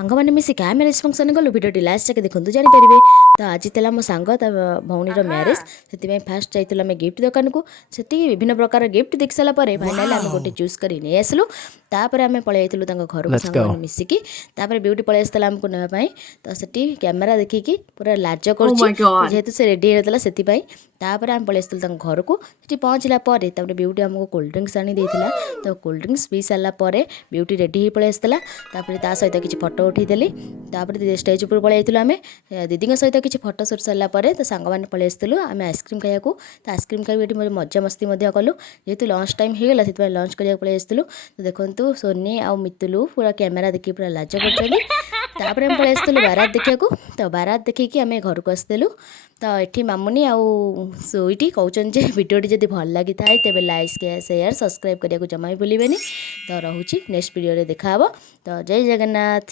ସାଙ୍ଗମାନେ ମିଶି କାହା ମ୍ୟାରେଜ୍ ଫଙ୍କସନ୍ ଗଲୁ ଭିଡ଼ିଓଟି ଲାଷ୍ଟ ଯାକେ ଦେଖନ୍ତୁ ଜାଣିପାରିବେ। ତ ଆଜି ଥିଲା ମୋ ସାଙ୍ଗ ତା ଭଉଣୀର ମ୍ୟାରେଜ୍, ସେଥିପାଇଁ ଫାଷ୍ଟ ଯାଇଥିଲୁ ଆମେ ଗିଫ୍ଟ ଦୋକାନକୁ। ସେଠି ବିଭିନ୍ନ ପ୍ରକାର ଗିଫ୍ଟ ଦେଖି ସାରିଲା ପରେ ଫାଇନାଲି ଆମେ ଗୋଟେ ଚୁଜ୍ କରି ନେଇ ଆସିଲୁ। ତାପରେ ଆମେ ପଳେଇ ଯାଇଥିଲୁ ତାଙ୍କ ଘରକୁ Let's go. ସାଙ୍ଗମାନେ ମିଶିକି। ତାପରେ ବିୟୁଟି ପଳେଇ ଆସିଥିଲା ଆମକୁ ନେବା ପାଇଁ। ତ ସେଠି କ୍ୟାମେରା ଦେଖିକି ପୁରା ଲାଜ Oh କରୁଛି, my god. ଯେହେତୁ ସେ ରେଡ଼ି ହେଇନଥିଲା ସେଥିପାଇଁ। ତାପରେ ଆମେ ପଳେଇ ଆସିଥିଲୁ ତାଙ୍କ ଘରକୁ। ସେଠି ପହଞ୍ଚିଲା ପରେ ତାପରେ ବିୟୁଟି ଆମକୁ କୋଲ୍ଡ ଡ୍ରିଙ୍କସ୍ ଆଣି ଦେଇଥିଲା। ତ କୋଲ୍ଡ ଡ୍ରିଙ୍କସ୍ ପିଇ ସାରିଲା ପରେ ବିୟୁଟି ରେଡ଼ି ହେଇ ପଳେଇ ଆସିଥିଲା। ତାପରେ ତା ସହିତ କିଛି ଫଟୋ ଉଠେଇଦେଲି। ତାପରେ ଷ୍ଟେଜ୍ ଉପରକୁ ପଳେଇ ଯାଇଥିଲୁ ଆମେ ଦିଦିଙ୍କ ସହିତ କିଛି ଫଟୋ ସୁଟ୍ ସରିଲା ପରେ ତ ସାଙ୍ଗମାନେ ପଳେଇ ଆସିଥିଲୁ ଆମେ ଆଇସ୍କ୍ରିମ୍ ଖାଇବାକୁ। ତ ଆଇସ୍କ୍ରିମ୍ ଖାଇକି ଏଠି ମଜାମସ୍ତି ମଧ୍ୟ କଲୁ, ଯେହେତୁ ଲଞ୍ଚ ଟାଇମ୍ ହେଇଗଲା ସେଥିପାଇଁ ଲଞ୍ଚ କରିବାକୁ ପଳେଇ ଆସିଥିଲୁ। ତ ଦେଖନ୍ତୁ ସୋନି ଆଉ ମିତୁଲୁ ପୁରା କ୍ୟାମେରା ଦେଖିକି ପୁରା ଲାଜ କରୁଛନ୍ତି। ତାପରେ ଆମେ ପଳେଇ ଆସିଥିଲୁ ବାରାତ ଦେଖିବାକୁ। ତ ବାରାତ ଦେଖିକି ଆମେ ଘରକୁ ଆସିଥିଲୁ। ତ ଏଠି ମାମୁନି ଆଉ ସୁଇଟି କହୁଛନ୍ତି ଯେ ଭିଡ଼ିଓଟି ଯଦି ଭଲ ଲାଗିଥାଏ ତେବେ ଲାଇକ୍ ସେୟାର ସବସ୍କ୍ରାଇବ୍ କରିବାକୁ ଜମା ବି ଭୁଲିବେନି। ତ ରହୁଛି ନେକ୍ସଟ ଭିଡ଼ିଓରେ ଦେଖାହେବ। ତ ଜୟ ଜଗନ୍ନାଥ।